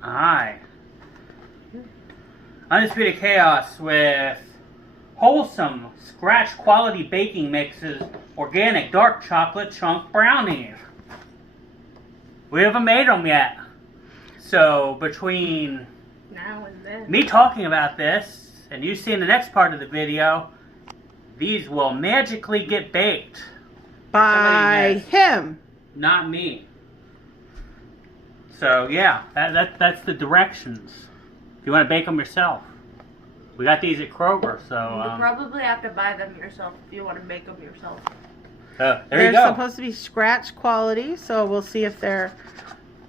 Hi. Undisputed Chaos with Wholesome Scratch Quality Baking Mixes Organic Dark Chocolate Chunk Brownies. We haven't made them yet. So between now and then, me talking about this and you seeing the next part of the video, these will magically get baked. By him. Not me. So yeah, that's the directions. If you want to bake them yourself. We got these at Kroger, so... you probably have to buy them yourself if you want to make them yourself. There They're you go. supposed to be scratch quality, so we'll see if they're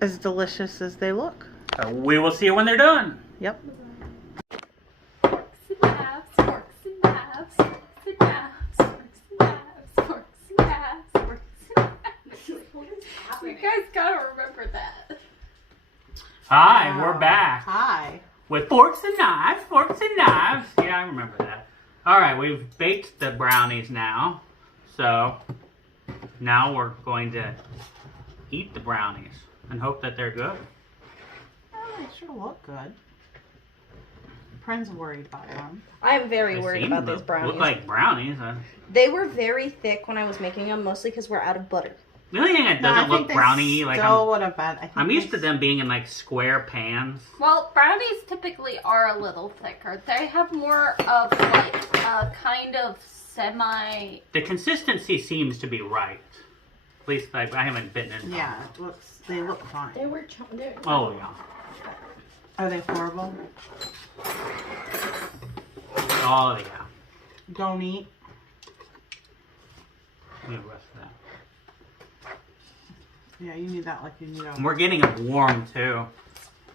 as delicious as they look. We will see you when they're done. Yep. Forks and knives, forks and knives, forks and knives, forks and knives, forks and knives, forks and knives. You guys gotta remember that. Hi, we're back. Hi. With forks and knives, forks and knives. Yeah, I remember that. Alright, we've baked the brownies now. So, now we're going to eat the brownies and hope that they're good. Oh, they sure look good. Prin's worried about them. I'm very They worried seem about to these brownies. Look like brownies. They were very thick when I was making them, mostly because we're out of butter. The only thing that doesn't look brownie, like would have been. I think I'm used to them being in like square pans. Well, brownies typically are a little thicker. They have more of like a kind of semi... The consistency seems to be right. At least I haven't bitten into them. Yeah, they look fine. They were Oh yeah. Are they horrible? Oh yeah. Don't eat. Let me rest of that. Yeah, you need that like you need And we're getting them warm too,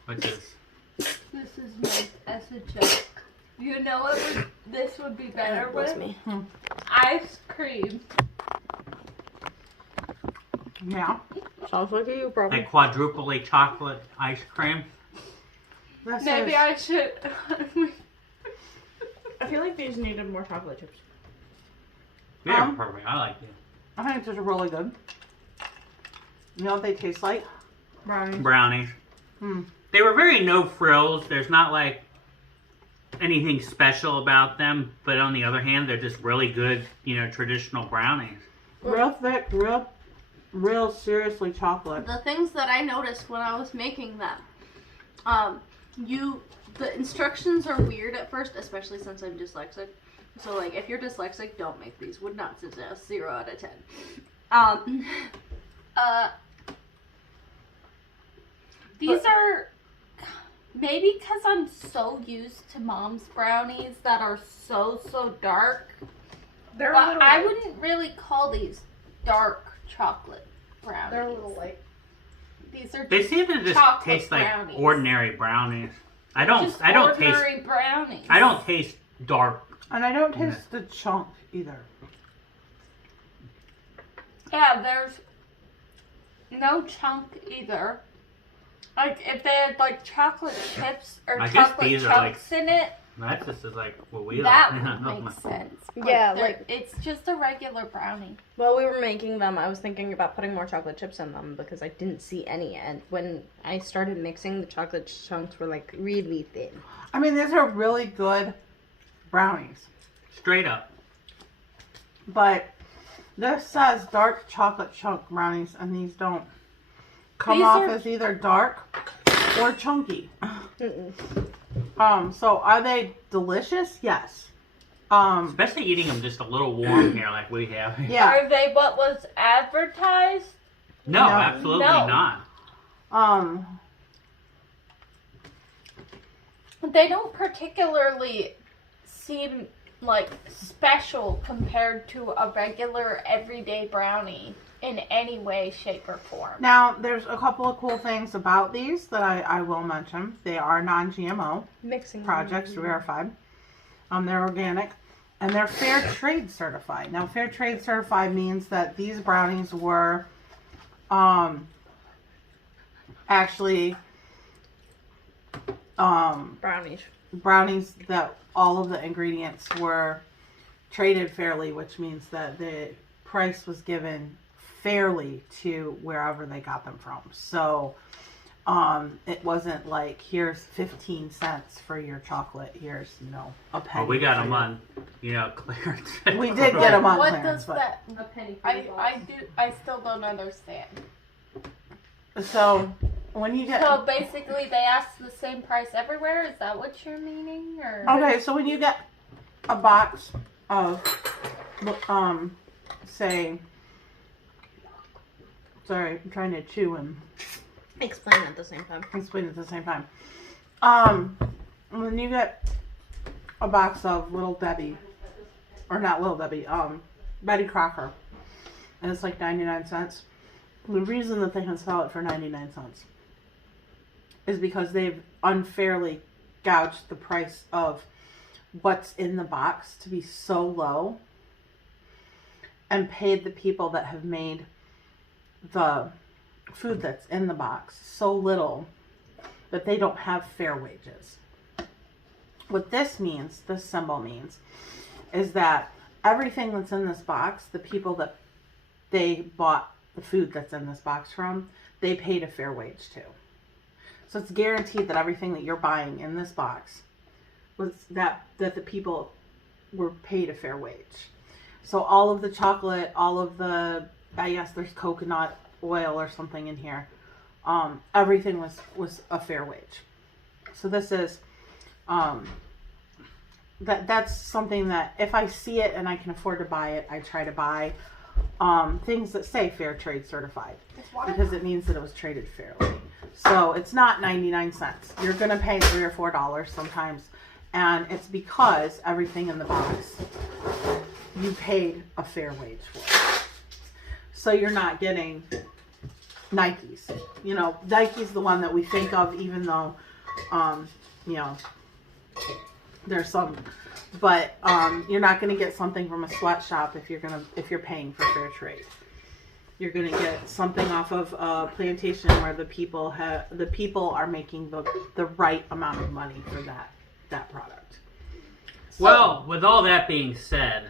which is... This is meant as a joke. You know what this would be better with? me. Ice cream. Yeah. Sounds like you, probably. Like quadruple chocolate ice cream. Maybe I should... I feel like these needed more chocolate chips. Yeah, perfect. I like it. I think these are really good. You know what they taste like? Brownies. Brownies. They were very no frills. There's not like anything special about them, but on the other hand, they're just really good, traditional brownies. Real thick, real seriously chocolate. The things that I noticed when I was making them, the instructions are weird at first, especially since I'm dyslexic. So, like, if you're dyslexic, don't make these. Would not suggest. 0 out of 10. These are maybe because I'm so used to Mom's brownies that are so dark. They're But a little I light. wouldn't really call these dark chocolate brownies. They're a little light. These are They seem to just chocolate taste like brownies. ordinary brownies. I Just don't taste ordinary brownies. I don't taste dark. And I don't taste the chunk either. Yeah, there's no chunk either. Like, if they had, like, chocolate chips or I guess chocolate these are, like, chunks in it, That's just like what we that like. would make sense. Yeah, they're- like- it's just a regular brownie. While we were making them, I was thinking about putting more chocolate chips in them because I didn't see any. And when I started mixing, the chocolate chunks were like really thin. I mean, these are really good brownies. Straight up. But this says dark chocolate chunk brownies, and these don't come These off are- as either dark or chunky. Mm-mm. So are they delicious? Yes. Especially eating them just a little warm here like we have. Yeah. Are they what was advertised? No, No. absolutely No. not. They don't particularly seem like special compared to a regular everyday brownie in any way, shape, or form. Now, there's a couple of cool things about these that I will mention. They are non-GMO Mixing projects, verified. They're organic, and they're fair trade certified. Now, fair trade certified means that these brownies were actually brownies that all of the ingredients were traded fairly, which means that the price was given fairly to wherever they got them from. So It wasn't like, here's 15 cents for your chocolate. Here's, a penny. Oh, we got for them your- on, clearance. We did get them on What clearance. does that? A penny for the box. I still don't understand. So, when you get... So basically, they ask the same price everywhere. Is that what you're meaning, or? Okay, so when you get a box of, say... Sorry, I'm trying to chew and Explain at the same time. explain at the same time. When you get a box of Little Debbie, or not Little Debbie, Betty Crocker, and it's like 99 cents, the reason that they can sell it for 99 cents is because they've unfairly gouged the price of what's in the box to be so low and paid the people that have made the food that's in the box so little that they don't have fair wages. What this means, this symbol means, is that everything that's in this box, the people that they bought the food that's in this box from, they paid a fair wage to. So it's guaranteed that everything that you're buying in this box was that the people were paid a fair wage. So all of the chocolate, all of the, I guess there's coconut oil or something in here. Everything was a fair wage. So this is, that's something that if I see it and I can afford to buy it, I try to buy things that say fair trade certified, because it means that it was traded fairly. So it's not 99 cents. You're going to pay $3 or $4 sometimes. And it's because everything in the box, you paid a fair wage for. So you're not getting Nikes. Nike's the one that we think of, even though, there's some, but you're not going to get something from a sweatshop if you're paying for fair trade. You're going to get something off of a plantation where the people are making the right amount of money for that product. Well, with all that being said,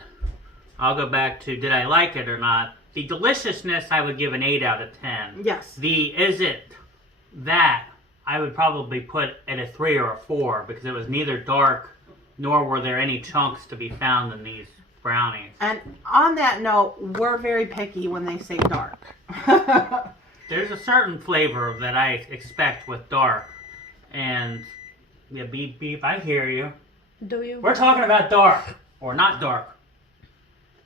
I'll go back to, did I like it or not? The deliciousness, I would give an 8 out of 10. Yes. Is it that, I would probably put at a 3 or a 4, because it was neither dark nor were there any chunks to be found in these brownies. And on that note, we're very picky when they say dark. There's a certain flavor that I expect with dark. And, yeah, beep, beep, I hear you. Do you? We're talking about dark, or not dark.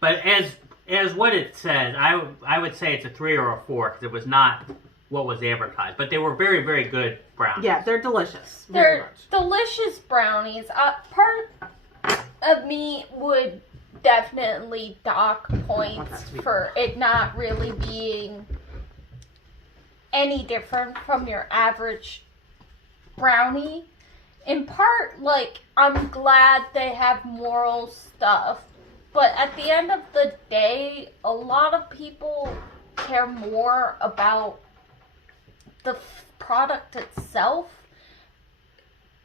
But as what it says, I would say it's a 3 or a 4, because it was not what was advertised. But they were very, very good brownies. Yeah, they're delicious. Very They're much. delicious brownies. Part of me would definitely dock points for it not really being any different from your average brownie. In part, I'm glad they have moral stuff, but at the end of the day, a lot of people care more about the product itself.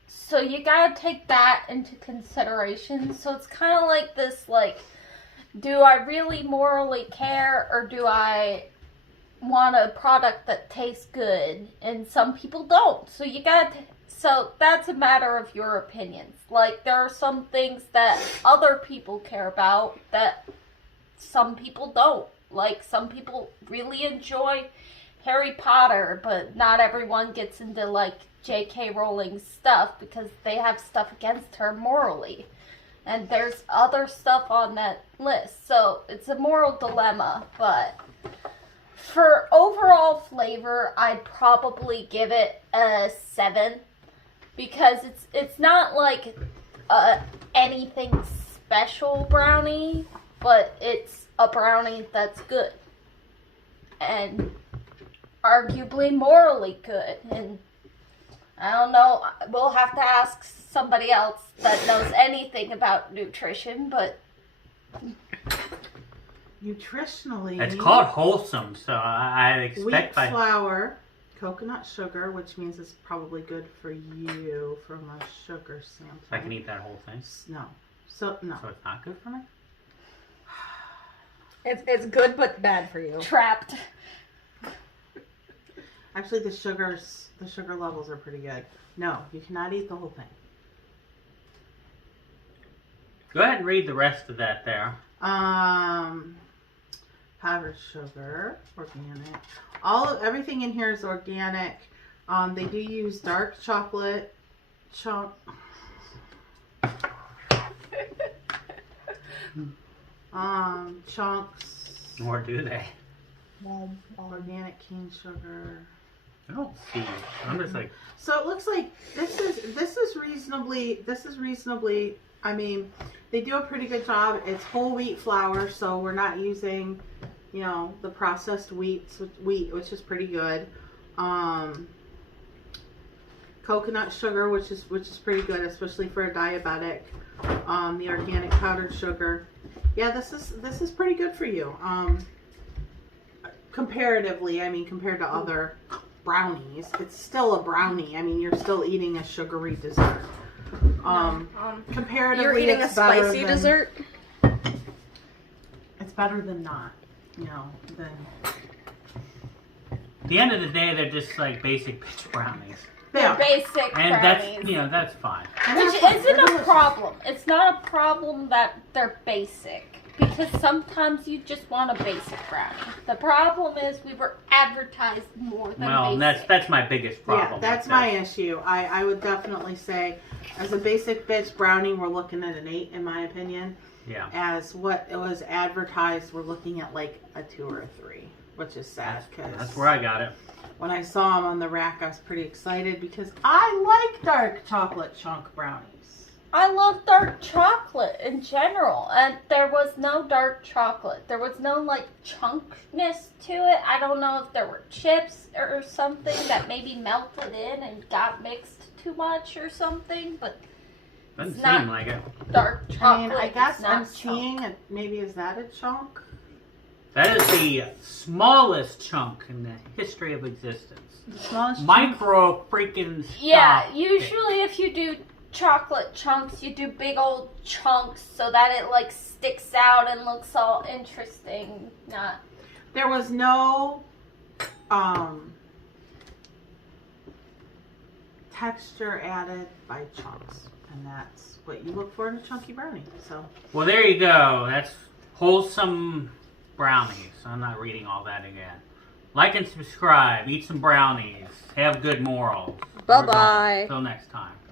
So you gotta take that into consideration. So it's kind of like this, do I really morally care, or do I want a product that tastes good? And some people don't. So so that's a matter of your opinions. There are some things that other people care about that some people don't. Some people really enjoy Harry Potter, but not everyone gets into J.K. Rowling's stuff because they have stuff against her morally. And there's other stuff on that list. So it's a moral dilemma, but for overall flavor, I'd probably give it a 7, because it's not anything special brownie, but it's a brownie that's good and arguably morally good. And I don't know, we'll have to ask somebody else that knows anything about nutrition, but Nutritionally, It's called Wholesome, so I expect wheat flour, coconut sugar, which means it's probably good for you from a sugar standpoint. I can eat that whole thing. No. So, no. So it's not good for me? It's good but bad for you. trapped. Actually, the sugar levels are pretty good. No, you cannot eat the whole thing. Go ahead and read the rest of that there. Powdered sugar, organic. Everything in here is organic. They do use dark chocolate chunks. Or do they? Organic cane sugar. I don't see it. I'm just like, So it looks like this is reasonably. I mean, they do a pretty good job. It's whole wheat flour, so we're not using, the processed wheat, which is pretty good. Coconut sugar, which is pretty good, especially for a diabetic. The organic powdered sugar. Yeah, this is pretty good for you. Comparatively, I mean, compared to other brownies, it's still a brownie. I mean, you're still eating a sugary dessert. Comparatively, You're eating a spicy dessert? It's better than not, than... at the end of the day, they're just like basic bitch brownies. They're basic And brownies. that's fine. Which isn't a problem. It's not a problem that they're basic. Because sometimes you just want a basic brownie. The problem is we were advertised more than Well, basic. that's my biggest problem. Yeah, that's my issue. I would definitely say, as a basic bitch brownie, we're looking at an 8, in my opinion. Yeah. As what it was advertised, we're looking at like a 2 or a 3, which is sad. That's where I got it. When I saw them on the rack, I was pretty excited because I like dark chocolate chunk brownies. I love dark chocolate in general, and there was no dark chocolate. There was no, chunkness to it. I don't know if there were chips or something that maybe melted in and got mixed too much or something, but Doesn't It's not- seem like it. dark chocolate I mean, I guess is not I'm chunk. seeing it. Maybe is that a chunk? That is the smallest chunk in the history of existence. The smallest chunk? Micro freaking stuff. Yeah, usually if you do chocolate chunks, you do big old chunks so that it sticks out and looks all interesting. Not There was no texture added by chunks, and that's what you look for in a chunky brownie. So Well, there you go. That's wholesome brownies. I'm not reading all that again. Like and subscribe. Eat some brownies. Have good morals. Bye-bye. Until next time.